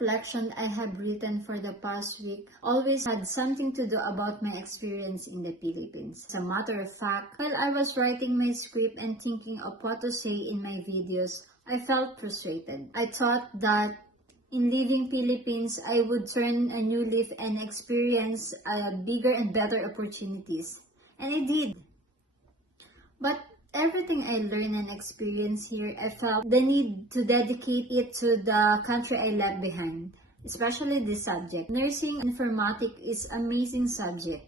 reflection I have written for the past week always had something to do about my experience in the Philippines. As a matter of fact, while I was writing my script and thinking of what to say in my videos, I felt frustrated. I thought that in leaving Philippines, I would turn a new leaf and experience bigger and better opportunities. And I did. But everything I learned and experienced here, I felt the need to dedicate it to the country I left behind. Especially this subject. Nursing Informatics is an amazing subject.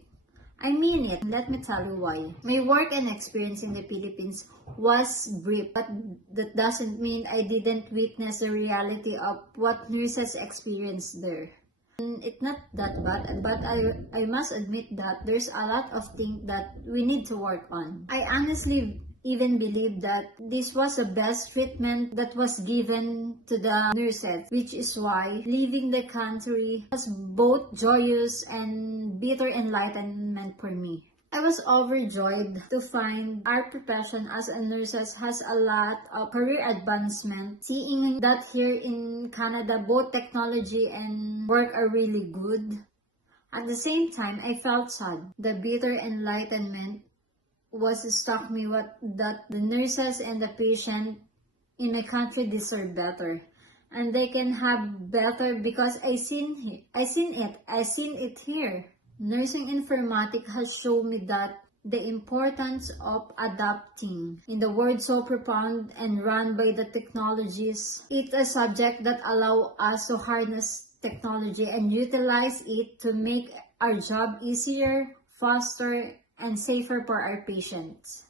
I mean it. Let me tell you why. My work and experience in the Philippines was brief, but that doesn't mean I didn't witness the reality of what nurses experience there. It's not that bad, but I must admit that there's a lot of things that we need to work on. I honestly even believe that this was the best treatment that was given to the nurses, which is why leaving the country was both joyous and bitter enlightenment for me. I was overjoyed to find our profession as a nurse has a lot of career advancement, seeing that here in Canada both technology and work are really good. At the same time, I felt sad. The bitter enlightenment was struck me that the nurses and the patient in my country deserve better, and they can have better because I seen it here. Nursing Informatics has shown me that the importance of adapting in the world so profound and run by the technologies. It's a subject that allows us to harness technology and utilize it to make our job easier, faster, and safer for our patients.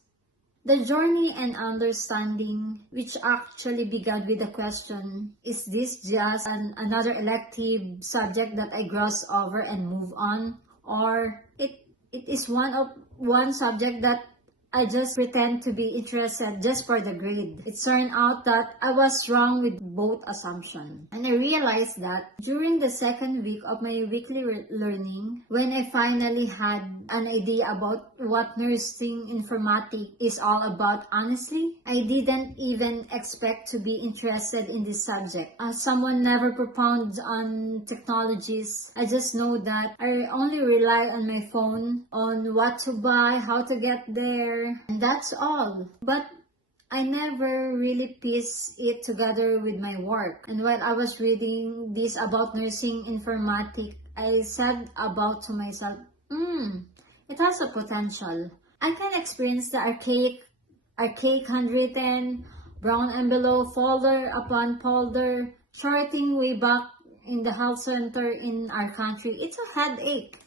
The journey and understanding, which actually began with the question, is this just another elective subject that I gloss over and move on? Or it is one subject that I just pretend to be interested just for the grade. It turned out that I was wrong with both assumptions. And I realized that during the second week of my weekly learning, when I finally had an idea about what nursing informatics is all about, honestly, I didn't even expect to be interested in this subject. As someone never propounded on technologies, I just know that I only rely on my phone, on what to buy, how to get there, and that's all. But I never really pieced it together with my work. And while I was reading this about nursing informatics, I said about to myself, it has a potential. I can experience the archaic handwritten, brown envelope, folder upon folder, sorting way back in the health center in our country. It's a headache.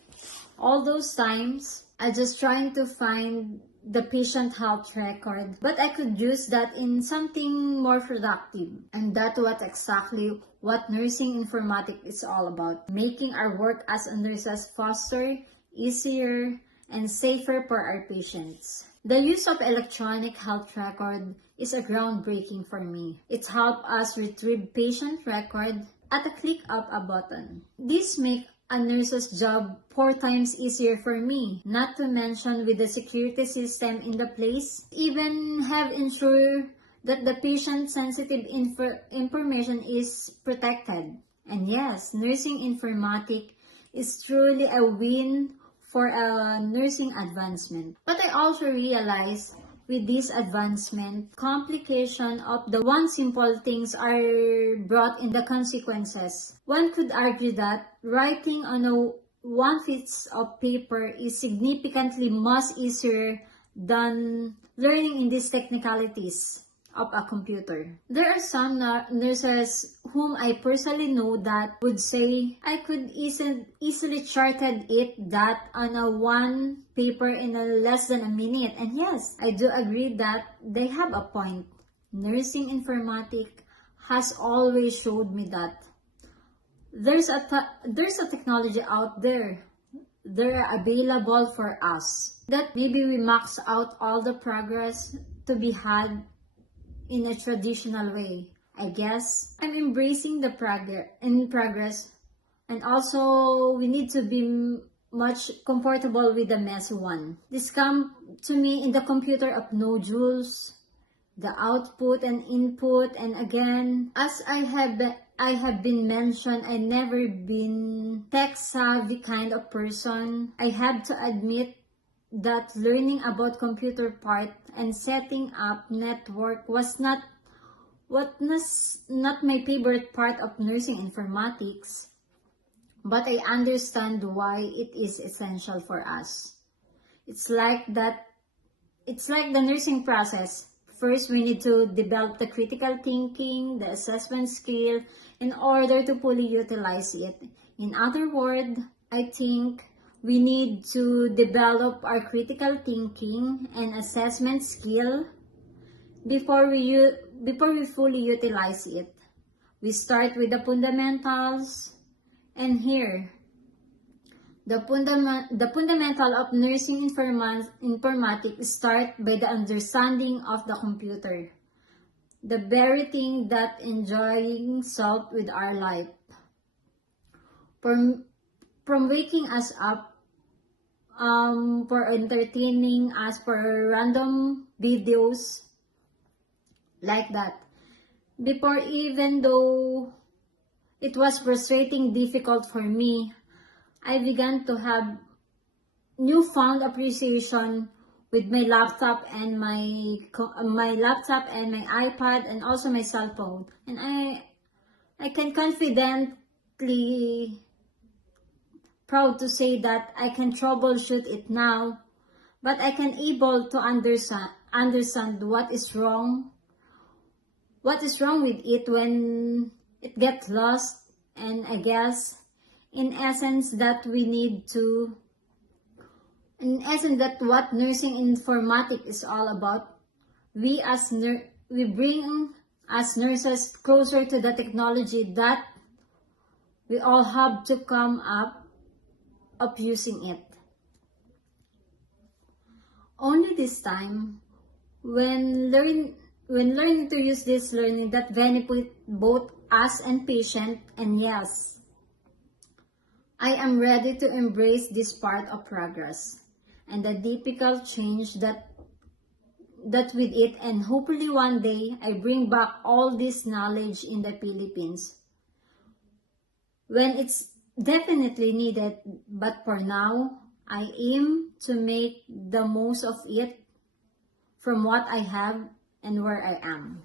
All those times, I just trying to find the patient health record, but I could use that in something more productive. And that's exactly what nursing informatics is all about. Making our work as a nurses faster, easier, and safer for our patients. The use of electronic health record is a groundbreaking for me. It helps us retrieve patient record at a click of a button. This makes a nurse's job 4 times easier for me, not to mention with the security system in the place, even have ensured that the patient sensitive information is protected. And yes, nursing informatics is truly a win for a nursing advancement. But I also realize with this advancement, complication of the one simple things are brought in the consequences. One could argue that writing on a one-fifth of paper is significantly much easier than learning in these technicalities of a computer. There are some nurses whom I personally know that would say I could easily charted that on a one paper in less than a minute. And yes, I do agree that they have a point. Nursing informatics has always showed me that there's a technology out there. They're available for us. That maybe we max out all the progress to be had in a traditional way. I guess I'm embracing the progress, and also we need to be much comfortable with the messy one. This comes to me in the computer of nodules, the output and input, and again, as I have I have been mentioned, I never been tech savvy kind of person. I have to admit that learning about computer part and setting up network was not my favorite part of nursing informatics, but I understand why it is essential for us. It's like the nursing process. First, we need to develop the critical thinking, the assessment skill, in order to fully utilize it. In other words, I think we need to develop our critical thinking and assessment skill before we fully utilize it. We start with the fundamentals, and here, the fundamental of nursing informatics start by the understanding of the computer, the very thing that enjoying solve with our life. From waking us up, for entertaining us for random videos like that. Before, even though it was frustrating, difficult for me, I began to have newfound appreciation with my laptop and my iPad and also my cell phone. And I can confidently proud to say that I can troubleshoot it now, but I can able to understand what is wrong with it when it gets lost. And I guess in essence that what nursing informatics is all about. We bring as nurses closer to the technology that we all have to come up of using it. Only this time, when learning to use this learning that benefit both us and patient, and yes, I am ready to embrace this part of progress and the difficult change that with it, and hopefully one day I bring back all this knowledge in the Philippines when it's definitely needed. But for now, I aim to make the most of it from what I have and where I am.